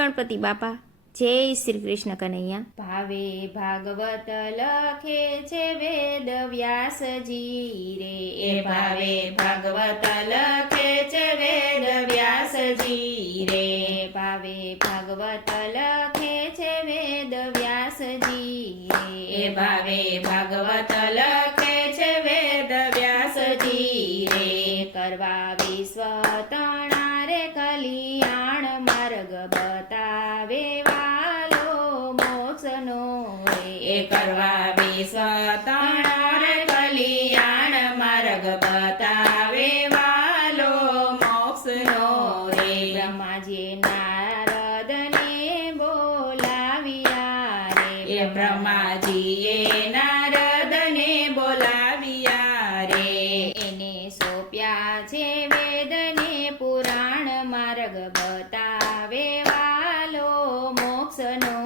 ગણપતિ બાપા. જય શ્રી કૃષ્ણ કનૈયા. ભાવે ભાગવત લખે છે વેદ વ્યાસજી રે. એ ભાવે ભાગવત લખે છે વેદ વ્યાસજી રે. ભાવે ભાગવત લખે છે વેદ વ્યાસજી રે. એ ભાવે ભાગવત લખે છે વેદ વ્યાસજી રે. કરવા વિશ્વ તણા રે કલિયાણ માર્ગ બતાવે વાલો મોક્ષનો રે. એ કરવા વિશ્વ તણ કલિયાણ માર્ગ બતાવે વાલો મોક્ષનો રે. બ્રહ્માજી નારદને બોલાવ્યા રે. એ બ્રહ્માજીએ નારદને બોલાવ્યા રે. એને સોંપ્યા છે વેદને પુરાણ માર્ગ બતાવે વાલો મોક્ષનો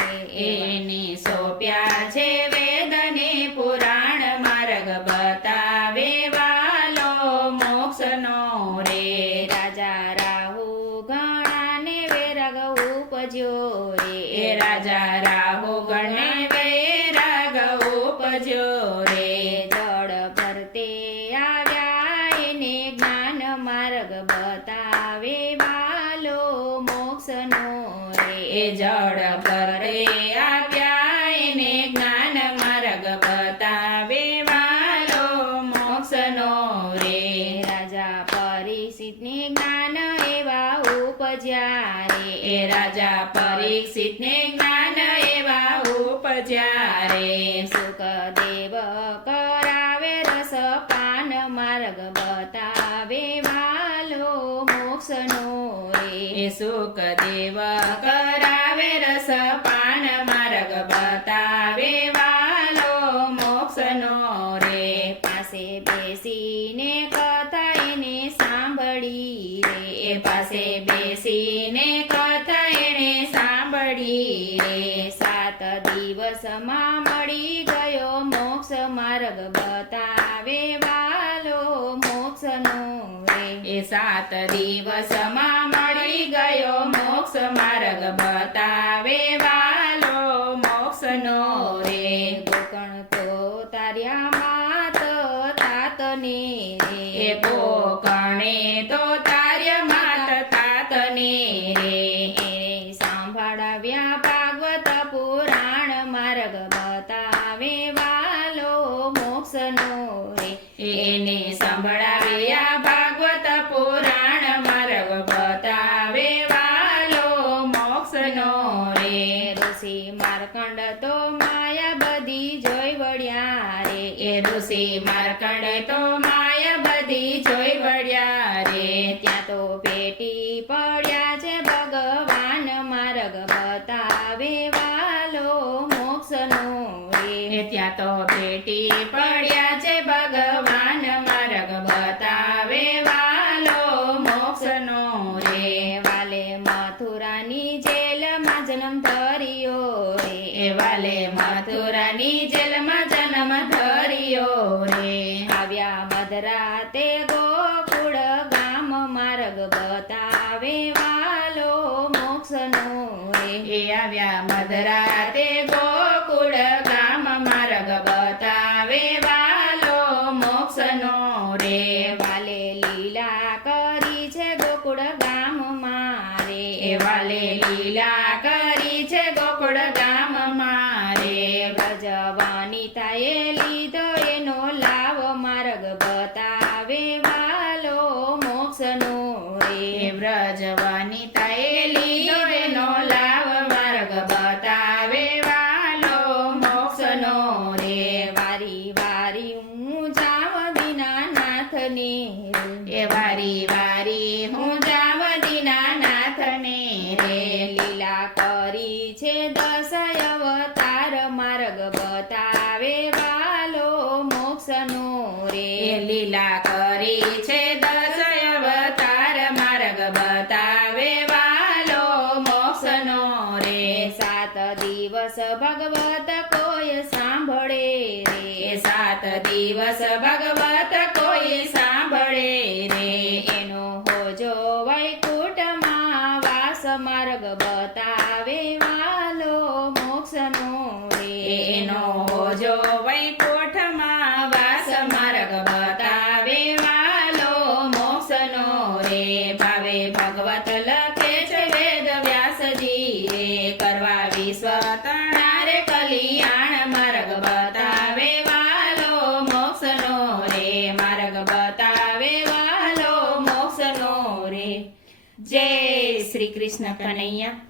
રે. એને સોંપ્યા છે વેદને પુરાણ માર્ગ બતાવે વાલો મોક્ષનો રે. રાજા રાહુ ગણાને વેરગ ઉપજ્યો રે. એ રાજા રાહુ ગણે વૈરાગ ઉપજ્યો રે. જળ ભરતે આવ્યા એને જ્ઞાન માર્ગ બતાવે વાલો મોક્ષનો રે. એ જળ ભરે આવ્યા એને જ્ઞાન માર્ગ બતાવે વાલો મોક્ષનો રે. રાજા પરીક્ષિતને જ્ઞાન એવા ઉપજ્યા રે. એ રાજા પરીક્ષિતને જ્ઞાન એવા ઉપજ્યા રે. સુખદેવ કરાવે રસ પાન માર્ગ બતાવે વાલો મોક્ષનો રે. એ સુખદેવ કરાવે રસ પાન માર્ગ બતાવે વાલો મોક્ષનો રે. પાસે બેસીને કથા એને સાંભળી રે. એ પાસે બેસીને કથા એણે સાંભળી રે. 7 દિવસમાં મળી ગયો મોક્ષ માર્ગ બતાવે વાલો મોક્ષનો રે. એ 7 દિવસમાં મળી ગયો મોક્ષ માર્ગ બતાવે વાલો મોક્ષનો રે. ગોકણ તો તાર્યા માત તાતને રે. એ કોકણે તો તાર્ય માત તાતને રે. એને સાંભળવ્યા ભાગવત પુરાણ માર્ગ બતાવે વાલો મોક્ષનો રે. એને સંભળાવ્યા ભાગવત પુરાણ માર્ગ બતાવે વાલો મોક્ષનો રે. ઋષિ માર્કંડ તો માયા બધી જોઈ વળ્યા રે. એ ઋષિ માર્કંડે તો માયા બધી જોઈ વળ્યા રે. ત્યાં તો ભેટી પડ્યા છે ભગવાન માર્ગ બતાવે વાલો મોક્ષનો રે. એ ત્યાં તો ભેટી પડ્યા છે ભગવાન માર્ગ બતાવે વાલો મોક્ષનો રે. વાલે મથુરાની જેલમાં જન્મ ધર્યો રે. એ વાલે મથુરાની જેલમાં જન્મ ધર્યો રે. આવ્યા મધરાતે ગોકુળ ગામ માર્ગ બતાવે વાલો મોક્ષનો રે. એ આવ્યા મધરાતે ગોકુળ ગામ માર્ગ બતાવે વાલો મોક્ષનો રે. વાલે લીલા કરી છે ગોકુળ ગામ મારે. એ વાલે લીલા કરી છે ગોકુળ ગામ મારે. વ્રજવનિતાએ લીધો એનો લાવ માર્ગ બતાવે વાલો મોક્ષનો રે. એ વ્રજવનિતાએ લીધો એનો લાવ માર્ગ બતાવે વાલો મોક્ષનો રે. વારી વારી હું જાવ દીનાનાથને એ વારી વારી હું જાવ દીનાનાથને રે. લીલા કરી છે 10 અવતાર માર્ગ બતાવે વાલો મોક્ષનો રે. એ લીલા કરી છે 10 અવતાર માર્ગ બતાવે વાલો મોક્ષનો રે. 7 દિવસ ભગવત કોઈ સાંભળે રે. એ 7 દિવસ ભગવત કોઈ સાંભળે રે. એનો હોજો વૈકુંઠમાં વાસ માર્ગ બતાવે રે ભાવે ભાગવત લખે છે વેદ વ્યાસજી રે કરવા વિશ્વ તણા રે કલ્યાણ માર્ગ બતાવે વાલો મોક્ષનો રે માર્ગ બતાવે વાલો મોક્ષનો રે જય શ્રી કૃષ્ણ કનૈયા